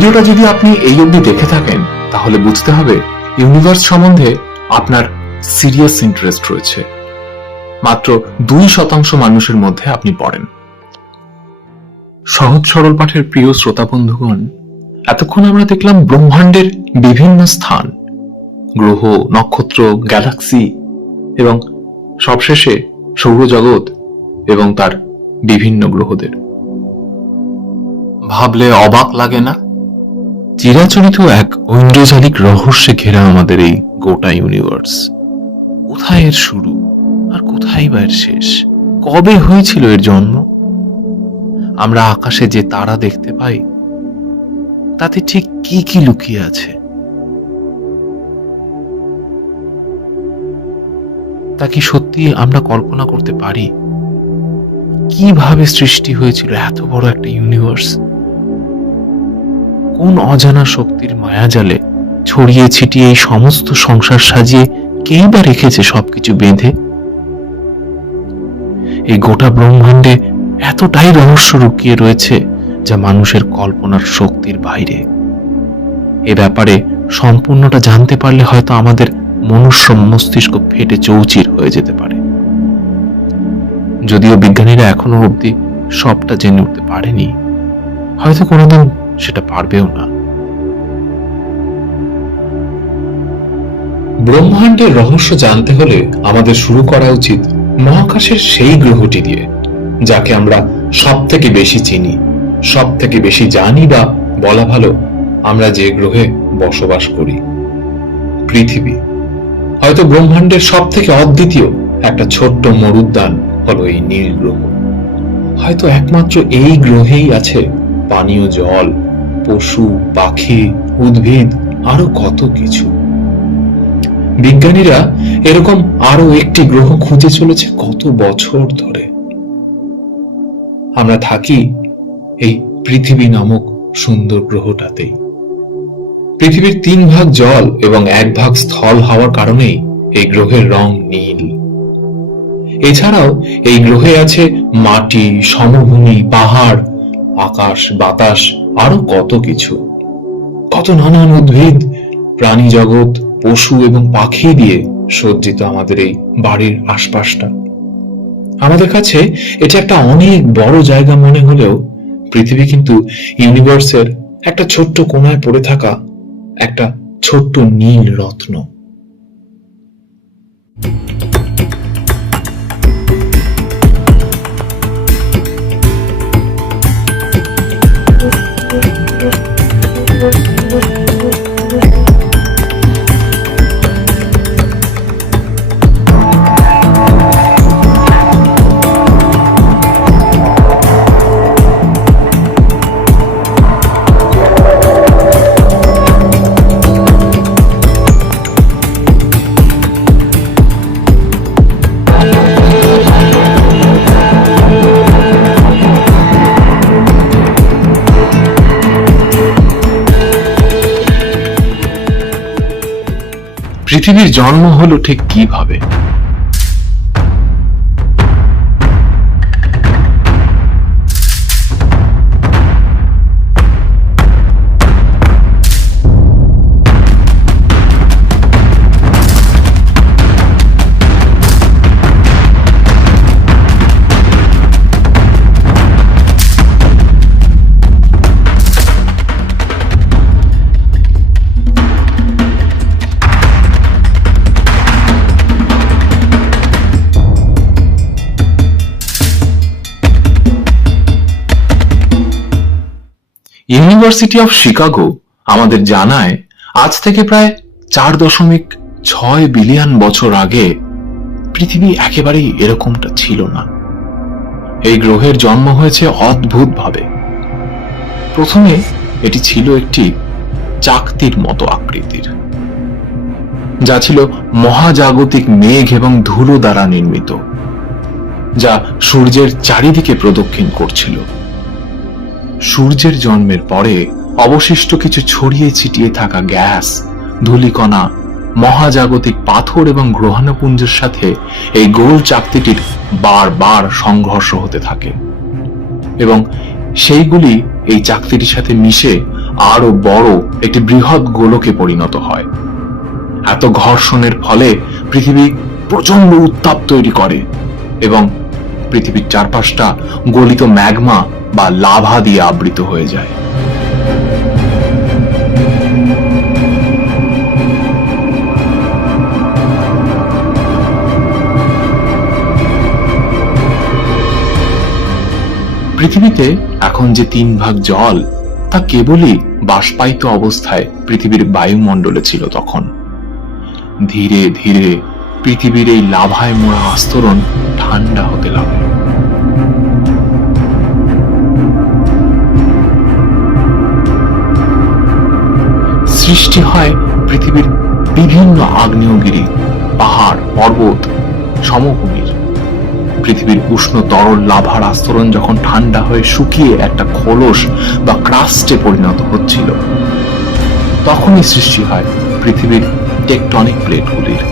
ভিডিওটা যদি আপনি এই অবধি দেখে থাকেন, তাহলে বুঝতে হবে ইউনিভার্স সম্বন্ধে আপনার সিরিয়াস ইন্টারেস্ট রয়েছে। মাত্র দুই শতাংশ মানুষের মধ্যে আপনি পড়েন। সহজ সরল পাঠের প্রিয় শ্রোতা বন্ধুগণ, এতক্ষণ আমরা দেখলাম ব্রহ্মাণ্ডের বিভিন্ন স্থান, গ্রহ, নক্ষত্র, গ্যালাক্সি এবং সবশেষে সৌরজগৎ এবং তার বিভিন্ন গ্রহদের। ভাবলে অবাক লাগে না? চিরাচরিত এক ঐন্দ্রজালিক রহস্যে ঘেরা আমাদের এই গোটা ইউনিভার্স কোথায় এর শুরু আর কোথায় বা এর শেষ? কবে হয়েছিল এর জন্ম? আমরা আকাশে যে তারা দেখতে পাই, তাতে ঠিক কি কি লুকিয়ে আছে? তা কি সত্যি আমরা কল্পনা করতে পারি? কীভাবে সৃষ্টি হয়েছিল এত বড় একটা ইউনিভার্স কোন অজানা শক্তির মায়াজালে ছড়িয়ে ছিটিয়ে এই সমস্ত সংসার সাজিয়ে কেই বা রেখেছে সবকিছু বেঁধে? এই গোটা ব্রহ্মাণ্ডে এতটাই রহস্য লুকিয়ে রয়েছে যা মানুষের কল্পনার শক্তির বাইরে। এ ব্যাপারে সম্পূর্ণটা জানতে পারলে হয়তো আমাদের মনুষ্য মস্তিষ্ক ফেটে চৌচির হয়ে যেতে পারে। যদিও বিজ্ঞানীরা এখনও অবধি সবটা জেনে উঠতে পারেনি। হয়তো কোনোদিন সেটা পারবেও না। ব্রহ্মাণ্ডের রহস্য জানতে হলে আমাদের শুরু করা উচিত মহাকাশের সেই গ্রহটি দিয়ে, যাকে আমরা সব থেকে বেশি চিনি সব থেকে বেশি জানি বা বলা ভালো, আমরা যে গ্রহে বসবাস করি। পৃথিবী। হয়তো ব্রহ্মাণ্ডের সব থেকে অদ্বিতীয় একটা ছোট্ট মরুদ্যান হলো এই নীল গ্রহ। হয়তো একমাত্র এই গ্রহেই আছে পানীয় জল পশু, পাখি, উদ্ভিদ, আরও কত কিছু। বিজ্ঞানীরা এরকম আরও একটি গ্রহ খুঁজে চলেছে কত বছর ধরে। আমরা থাকি এই পৃথিবী নামক সুন্দর গ্রহটাতেই। পৃথিবীর তিন ভাগ জল এবং এক ভাগ স্থল হওয়ার কারণেই এই গ্রহের রং নীল। এছাড়াও এই গ্রহে আছে মাটি, সমভূমি, পাহাড়, আকাশ, বাতাস আরও কত কিছু। কত নানান উদ্ভিদ, প্রাণী জগৎ, পশু এবং পাখি দিয়ে সজ্জিত আমাদের এই বাড়ির আশপাশটা। আমাদের কাছে এটা একটা অনেক বড় জায়গা মনে হলেও পৃথিবী কিন্তু ইউনিভার্সের একটা ছোট্ট কোনায় পড়ে থাকা একটা ছোট্ট নীল রত্ন। পৃথিবীর জন্ম হলো ঠিক কীভাবে? ইউনিভার্সিটি অফ শিকাগো আমাদের জানায়, আজ থেকে প্রায় চার দশমিক ছয় বিলিয়ন বছর আগে পৃথিবী একেবারেই এরকমটা ছিল না। এই গ্রহের জন্ম হয়েছে অদ্ভুতভাবে। প্রথমে এটি ছিল একটি চাকতির মতো আকৃতির, যা ছিল মহাজাগতিক মেঘ এবং ধুলো দ্বারা নির্মিত, যা সূর্যের চারিদিকে প্রদক্ষিণ করছিল। সূর্যের জন্মের পরে অবশিষ্ট কিছু ছড়িয়ে ছিটিয়ে থাকা গ্যাস, ধূলিকণা, মহাজাগতিক পাথর এবং গ্রহাণুপুঞ্জের সাথে এই গোল চাকতিটির বারবার সংঘর্ষ হতে থাকে। এবং সেইগুলি এই চাকতিটির সাথে মিশে আরও বড় একটি বৃহৎ গোলকে পরিণত হয়। এত ঘর্ষণের ফলে পৃথিবী প্রচণ্ড উত্তাপ তৈরি করে এবং পৃথিবীর চারপাশটা গলিত ম্যাগমা বা লাভা দিয়ে আবৃত হয়ে যায়। পৃথিবীতে এখন যে তিন ভাগ জল, তা কেবলই বাষ্পায়িত অবস্থায় পৃথিবীর বায়ুমণ্ডলে ছিল তখন। ধীরে ধীরে পৃথিবীর এই লাভায় মোড়া আস্তরণ ঠান্ডা হতে লাগল। সৃষ্টি হয় পৃথিবীর বিভিন্ন আগ্নেয়গিরি, পাহাড়, পর্বত, সমভূমির। পৃথিবীর উষ্ণ তরল লাভার আস্তরণ যখন ঠান্ডা হয়ে শুকিয়ে একটা খোলস বা ক্রাস্টে পরিণত হচ্ছিল, তখনই সৃষ্টি হয় পৃথিবীর টেকটনিক প্লেটগুলির।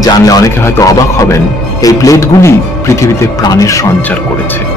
জানলে অনেকে হয়তো অবাক হবেন এই প্লেটগুলি পৃথিবীতে প্রাণের সঞ্চার করেছে।